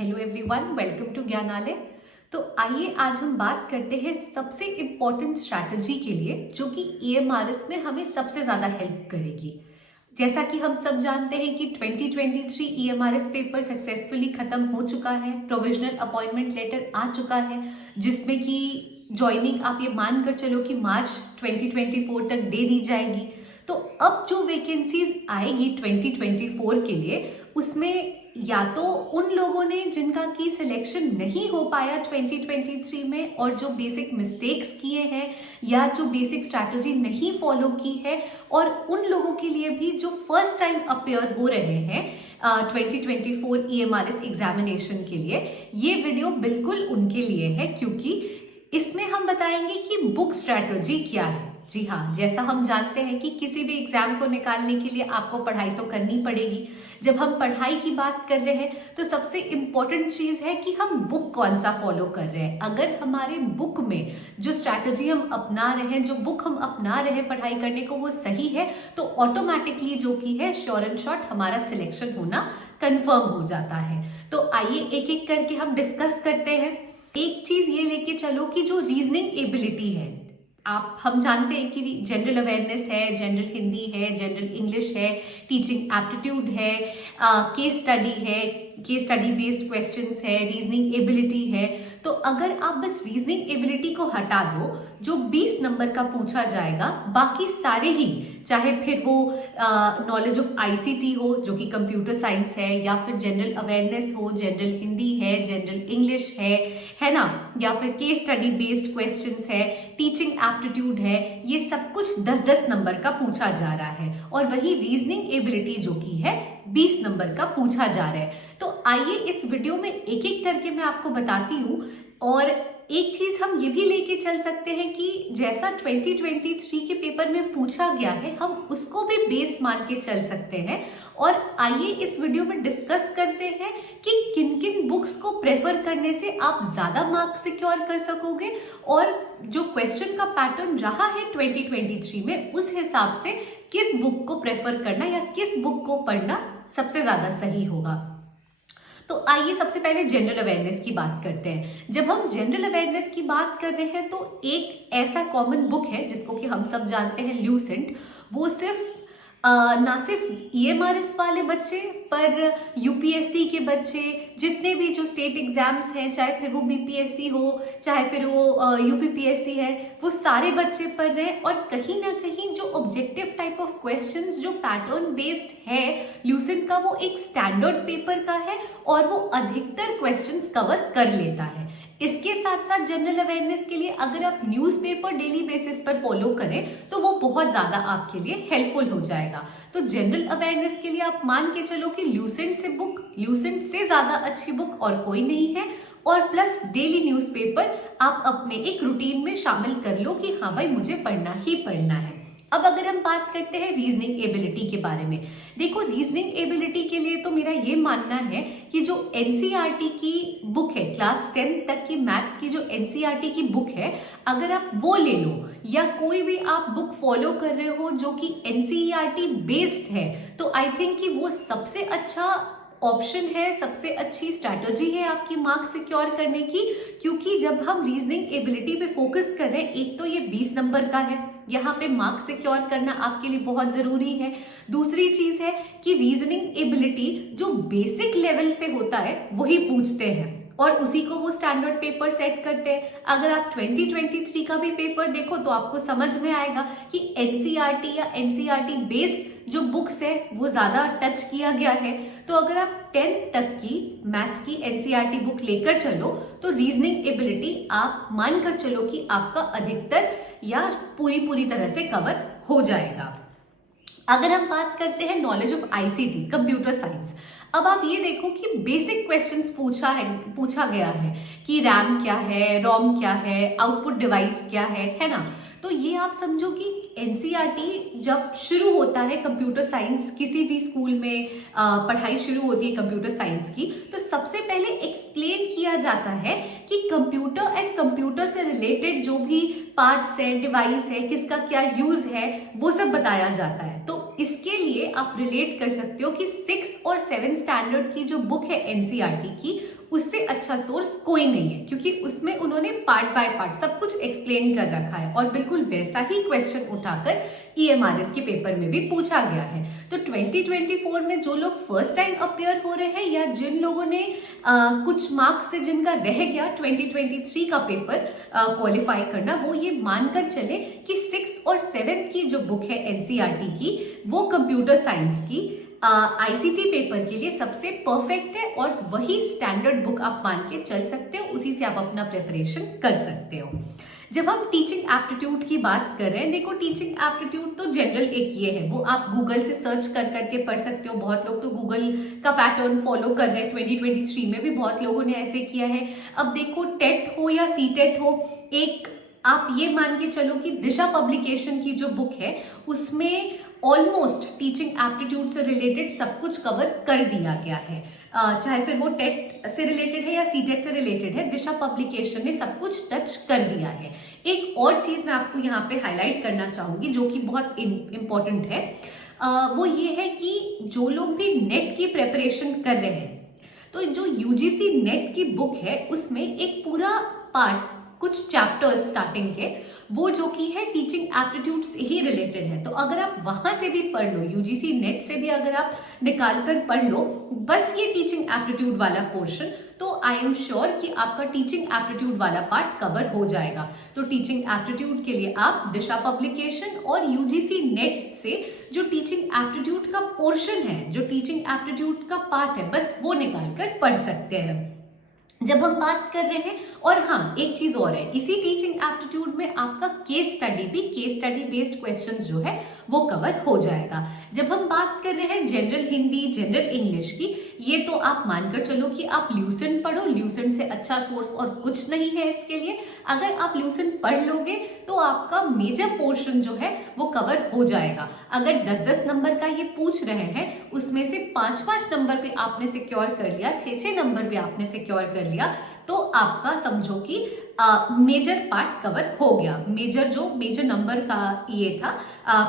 Hello everyone, welcome to Gyanalaya. तो आइए आज हम बात करते हैं सबसे इम्पोर्टेंट स्ट्रैटेजी के लिए जो कि ईएमआरएस में हमें सबसे ज़्यादा हेल्प करेगी। जैसा कि हम सब जानते हैं कि 2023 ईएमआरएस पेपर सक्सेसफुली खत्म हो चुका है, प्रोविजनल अपॉइंटमेंट लेटर आ चुका है जिसमें कि ज्वाइनिंग आप ये मान कर चलो कि मार्च 2024 तक दे दी जाएगी। तो अब जो वैकेंसीज आएगी 2024 के लिए, उसमें या तो उन लोगों ने जिनका की सिलेक्शन नहीं हो पाया 2023 में और जो बेसिक मिस्टेक्स किए हैं या जो बेसिक स्ट्रैटेजी नहीं फॉलो की है, और उन लोगों के लिए भी जो फर्स्ट टाइम अपेयर हो रहे हैं 2024 ईएमआरएस एग्जामिनेशन के लिए। ये वीडियो बिल्कुल उनके लिए है क्योंकि इसमें हम बताएंगे कि बुक स्ट्रैटेजी क्या है। जी हाँ, जैसा हम जानते हैं कि किसी भी एग्जाम को निकालने के लिए आपको पढ़ाई तो करनी पड़ेगी। जब हम पढ़ाई की बात कर रहे हैं तो सबसे इम्पोर्टेंट चीज़ है कि हम बुक कौन सा फॉलो कर रहे हैं। अगर हमारे बुक में जो स्ट्रैटेजी हम अपना रहे हैं, जो बुक हम अपना रहे हैं पढ़ाई करने को, वो सही है तो ऑटोमेटिकली जो कि है श्योर एंड शॉर्ट हमारा सिलेक्शन होना कन्फर्म हो जाता है। तो आइए एक एक करके हम डिस्कस करते हैं। एक चीज़ ये लेके चलो कि जो रीजनिंग एबिलिटी है, हम जानते हैं कि जनरल अवेयरनेस है, जनरल हिंदी है, जनरल इंग्लिश है, टीचिंग एप्टीट्यूड है, केस स्टडी है, केस स्टडी बेस्ड क्वेश्चंस है, रीजनिंग एबिलिटी है। तो अगर आप बस रीजनिंग एबिलिटी को हटा दो, जो 20 नंबर का पूछा जाएगा, बाकी सारे ही, चाहे फिर वो नॉलेज ऑफ आईसीटी हो जो कि कंप्यूटर साइंस है, या फिर जनरल अवेयरनेस हो, जनरल हिंदी है, जनरल इंग्लिश है ना, या फिर केस स्टडी बेस्ड क्वेश्चंस है, टीचिंग एप्टीट्यूड है, ये सब कुछ 10-10 नंबर का पूछा जा रहा है। और वही रीजनिंग एबिलिटी जो कि है 20 नंबर का पूछा जा रहा है। तो आइए इस वीडियो में एक एक करके मैं आपको बताती हूँ। और एक चीज हम ये भी लेके चल सकते हैं कि जैसा 2023 के पेपर में पूछा गया है, हम उसको भी बेस मान के चल सकते हैं। और आइए इस वीडियो में डिस्कस करते हैं कि किन किन बुक्स को प्रेफर करने से आप ज्यादा मार्क्स सिक्योर कर सकोगे, और जो क्वेश्चन का पैटर्न रहा है 2023 में, उस हिसाब से किस बुक को प्रेफर करना या किस बुक को पढ़ना सबसे ज्यादा सही होगा। तो आइए सबसे पहले जनरल अवेयरनेस की बात करते हैं। जब हम जनरल अवेयरनेस की बात कर रहे हैं तो एक ऐसा कॉमन बुक है जिसको कि हम सब जानते हैं, ल्यूसेंट। वो सिर्फ ना सिर्फ ईएमआरएस वाले बच्चे पर यूपीएससी के बच्चे, जितने भी जो स्टेट एग्जाम्स हैं, चाहे फिर वो बीपीएससी हो, चाहे फिर वो यूपीपीएससी है, वो सारे बच्चे पढ़ रहे हैं। और कहीं ना कहीं जो ऑब्जेक्टिव टाइप ऑफ क्वेश्चंस जो पैटर्न बेस्ड है ल्यूसेंट का, वो एक स्टैंडर्ड पेपर का है और वो अधिकतर क्वेश्चंस कवर कर लेता है। इसके साथ साथ जनरल अवेयरनेस के लिए अगर आप न्यूज़पेपर डेली बेसिस पर फॉलो करें तो वो बहुत ज़्यादा आपके लिए हेल्पफुल हो जाएगा। तो जनरल अवेयरनेस के लिए आप मान के चलो कि ल्यूसेंट से ज़्यादा अच्छी बुक और कोई नहीं है। और प्लस डेली न्यूज़पेपर आप अपने एक रूटीन में शामिल कर लो कि हाँ भाई, मुझे पढ़ना ही पढ़ना है। अब अगर हम बात करते हैं रीजनिंग एबिलिटी के बारे में, देखो रीजनिंग एबिलिटी के लिए तो मेरा ये मानना है कि जो एनसीईआरटी की बुक है, क्लास 10 तक की मैथ्स की जो एनसीईआरटी की बुक है, अगर आप वो ले लो या कोई भी आप बुक फॉलो कर रहे हो जो कि एनसीईआरटी बेस्ड है, तो आई थिंक कि वो सबसे अच्छा ऑप्शन है, सबसे अच्छी स्ट्रैटेजी है आपकी मार्क्स सिक्योर करने की। क्योंकि जब हम रीजनिंग एबिलिटी पे फोकस कर रहे हैं, एक तो ये 20 नंबर का है, यहाँ पे मार्क्स सिक्योर करना आपके लिए बहुत जरूरी है। दूसरी चीज है कि रीजनिंग एबिलिटी जो बेसिक लेवल से होता है वही पूछते हैं और उसी को वो स्टैंडर्ड पेपर सेट करते हैं। अगर आप 2023 का भी पेपर देखो तो आपको समझ में आएगा कि एनसीईआरटी या एनसीईआरटी बेस्ड जो बुक्स है वो ज्यादा टच किया गया है। तो अगर आप 10th तक की मैथ्स की एनसीईआरटी बुक लेकर चलो तो रीजनिंग एबिलिटी आप मानकर चलो कि आपका अधिकतर या पूरी तरह से कवर हो जाएगा। अगर हम बात करते हैं knowledge of ICT, computer science, अब आप ये देखो कि बेसिक क्वेश्चंस पूछा गया है कि रैम क्या है, रोम क्या है, आउटपुट डिवाइस क्या है ना। तो ये आप समझो कि एनसीईआरटी जब शुरू होता है कंप्यूटर साइंस, किसी भी स्कूल में पढ़ाई शुरू होती है कंप्यूटर साइंस की, तो सबसे पहले एक्सप्लेन किया जाता है कि कंप्यूटर एंड कंप्यूटर से रिलेटेड जो भी पार्ट्स है, डिवाइस है, किसका क्या यूज है, वो सब बताया जाता है। तो इसके लिए आप रिलेट कर सकते हो कि 6th और 7th स्टैंडर्ड की जो बुक है एनसीईआरटी की, उससे अच्छा सोर्स कोई नहीं है, क्योंकि उसमें उन्होंने पार्ट बाय पार्ट सब कुछ एक्सप्लेन कर रखा है और बिल्कुल वैसा ही क्वेश्चन उठाकर EMRS के पेपर में भी पूछा गया है। तो 2024 में जो लोग फर्स्ट टाइम अपियर हो रहे हैं या जिन लोगों ने कुछ मार्क्स से जिनका रह गया 2023 का पेपर क्वालिफाई करना, वो ये मानकर चले कि 6th और 7th की जो बुक है NCERT की, वो कंप्यूटर साइंस की ICT पेपर के लिए सबसे परफेक्ट है और वही स्टैंडर्ड बुक आप मान के चल सकते हो, उसी से आप अपना प्रिपरेशन कर सकते हो। जब हम टीचिंग एप्टीट्यूड की बात कर रहे हैं, देखो टीचिंग एप्टीट्यूड तो जनरल एक ये है, वो आप गूगल से सर्च कर करके पढ़ सकते हो। बहुत लोग तो गूगल का पैटर्न फॉलो कर रहे हैं, 2023 में भी बहुत लोगों ने ऐसे किया है। अब देखो टेट हो या सीटेट हो, एक आप ये मान के चलो कि दिशा पब्लिकेशन की जो बुक है उसमें ऑलमोस्ट टीचिंग एप्टीट्यूड से रिलेटेड सब कुछ कवर कर दिया गया है, चाहे फिर वो टेट से रिलेटेड है या सीटेट से रिलेटेड है, दिशा पब्लिकेशन ने सब कुछ टच कर दिया है। एक और चीज मैं आपको यहाँ पे हाईलाइट करना चाहूंगी जो कि बहुत इम्पोर्टेंट है, वो ये है कि जो लोग भी नेट की प्रेपरेशन कर रहे हैं, तो जो UGC नेट की बुक है उसमें एक पूरा पार्ट, कुछ चैप्टर्स स्टार्टिंग के, वो जो कि है टीचिंग एप्टीट्यूड से ही रिलेटेड है। तो अगर आप वहां से भी पढ़ लो, UGC नेट से भी अगर आप निकाल कर पढ़ लो बस ये टीचिंग एप्टीट्यूड वाला पोर्शन, तो आई एम श्योर कि आपका टीचिंग एप्टीट्यूड वाला पार्ट कवर हो जाएगा। तो टीचिंग एप्टीट्यूड के लिए आप दिशा पब्लिकेशन और UGC नेट से जो टीचिंग एप्टीट्यूड का पोर्शन है, जो टीचिंग एप्टीट्यूड का पार्ट है, बस वो निकाल कर पढ़ सकते हैं जब हम बात कर रहे हैं। और हाँ, एक चीज और है, इसी टीचिंग एप्टीट्यूड में आपका केस स्टडी बेस्ड क्वेश्चंस जो है वो कवर हो जाएगा। जब हम बात कर रहे हैं जनरल हिंदी, जनरल इंग्लिश की, ये तो आप मानकर चलो कि आप ल्यूसेंट पढ़ो, ल्यूसेंट से अच्छा सोर्स और कुछ नहीं है इसके लिए। अगर आप ल्यूसेंट पढ़ लोगे तो आपका मेजर पोर्शन जो है वो कवर हो जाएगा। अगर 10-10 नंबर का ये पूछ रहे हैं, उसमें से 5-5 नंबर पे आपने सिक्योर कर लिया, 6-6 नंबर पे आपने सिक्योर कर लिया, तो आपका समझो कि मेजर पार्ट कवर हो गया। मेजर नंबर का ये था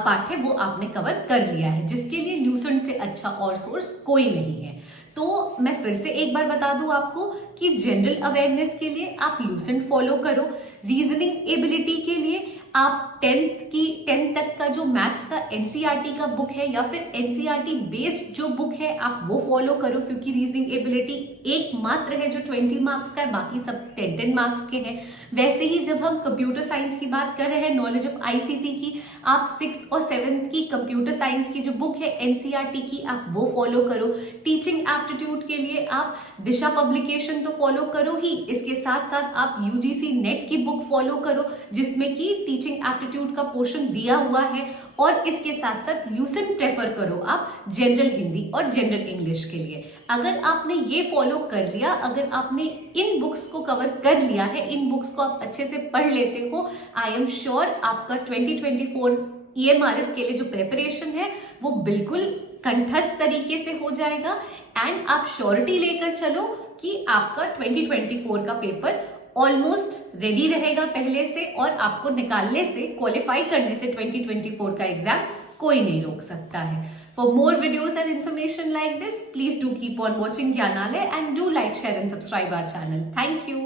पार्ट है, वो आपने कवर कर लिया है, जिसके लिए ल्यूसेंट से अच्छा और सोर्स कोई नहीं है। तो मैं फिर से एक बार बता दूं आपको कि जनरल अवेयरनेस के लिए आप ल्यूसेंट फॉलो करो, रीजनिंग एबिलिटी के लिए आप 10th तक का जो मैथ्स का NCERT का बुक है या फिर NCERT बेस्ड जो बुक है आप वो फॉलो करो, क्योंकि रीजनिंग एबिलिटी एकमात्र है जो 20 मार्क्स का है, बाकी सब 10 मार्क्स के हैं। वैसे ही जब हम कंप्यूटर साइंस की बात कर रहे हैं, नॉलेज ऑफ ICT की, आप 6th और 7th की कंप्यूटर साइंस की जो बुक है NCERT की, आप वो फॉलो करो। टीचिंग एप्टीट्यूड के लिए आप दिशा पब्लिकेशन तो फॉलो करो ही, इसके साथ साथ आप UGC नेट की बुक फॉलो करो जिसमें कि टीचिंग एप्टीट्यूड का पोर्शन दिया हुआ है, और इसके साथ साथ ल्यूसेंट प्रेफर करो आप जनरल हिंदी और जनरल इंग्लिश के लिए। अगर आपने ये फॉलो कर लिया, अगर आपने इन बुक्स को कवर कर लिया है, इन बुक्स को आप अच्छे से पढ़ लेते हो, आई एम श्योर आपका 2024 EMRS के लिए जो प्रिपरेशन है वो बिल्कुल कंठस्थ तरीके से हो जाएगा। एंड आप श्योरिटी लेकर चलो कि आपका 2024 का पेपर ऑलमोस्ट रेडी रहेगा पहले से, और आपको निकालने से, क्वालिफाई करने से 2024 का एग्जाम कोई नहीं रोक सकता है। For more videos and information like this, please do keep on watching Gyanalaya and do like, share and subscribe our channel. Thank you.